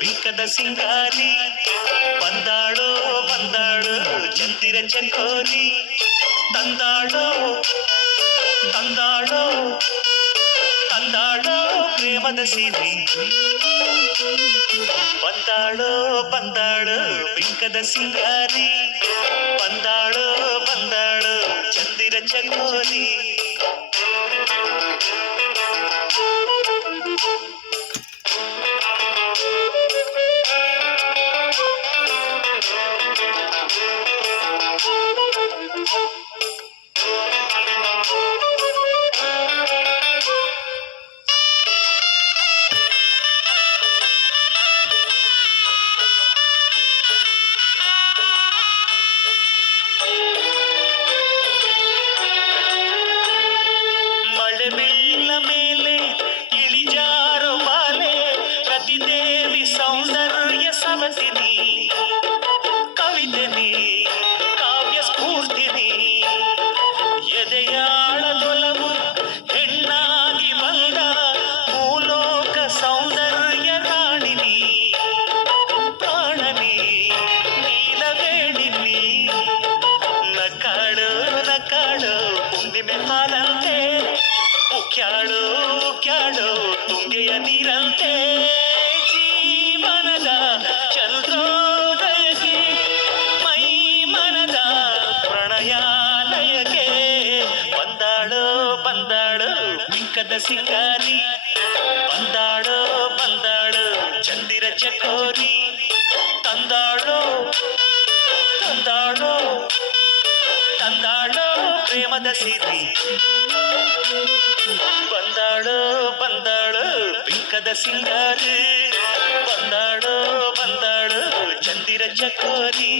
ಬಿಂಕದ ಸಿಂಗಾರಿ ಬಂದಾಳೋ ಬಂದಾಳು ಚಂದಿರ ಚಕೋರಿ ತಂದಾಳೋ ತಂದಾಳೋ ತಂದಾಳೋ ಪ್ರೇಮದ ಸಿರಿ ಬಂದಾಳೋ ಬಂದಾಳು ಬಿಂಕದ ಸಿಂಗಾರಿ ಬಂದಾಳೋ ಬಂದಾಳು ಚಂದಿರ ಚಕೋರಿ ಮಳೆಬಿಲ್ಲ ಮೇಲೆ ಇಳಿಜಾರೋ ಮಾಲೆ ರತಿದೇವಿ ಸೌಂದರ್ಯ ಸವತಿನಿ ಕವಿತೆನಿ ಕಾವ್ಯ ಸ್ಫೂರ್ತಿನಿ ಎದೆಯಾಳದೊಲವು ಹೆಣ್ಣಾಗಿ ಬಂದ ಭೂಲೋಕ ಸೌಂದರ್ಯ ರಾಣಿನಿ ಪ್ರಾಣನಿ ನೀಲವೇಣಿನಿ ನಕಾಡು ನಕಾಡು ಹುಣ್ಣಿಮೆ ಹಾಲಂತೆ ಉಕ್ಯಾಳು ಉಕ್ಯಾಳು ತುಂಗೆಯ ನೀರಂತೆ ಜೀವನದ ಚಂದ್ರೋದಯಕ್ಕೆ ಮೈ ಮನದ ಪ್ರಣಯಾಲಯಕ್ಕೆ ಬಂದಾಳು ಬಂದಾಳು ಬಿಂಕದ ಸಿಂಗಾರಿ ಬಂದಾಳು ಬಂದಾಳು ಚಂದಿರ ಚಕೋರಿ ತಂದಾಳು ತಂದಾಳು ತಂದಾಳು ಪ್ರೇಮದ ಸಿರಿ ಬಂದಾಳು ಬಂದಾಳು ಬಿಂಕದ ಸಿಂಗಾರಿ ಬಂದಾಳು ಬಂದಾಳು ಚಂದಿರ ಚಕೋರಿ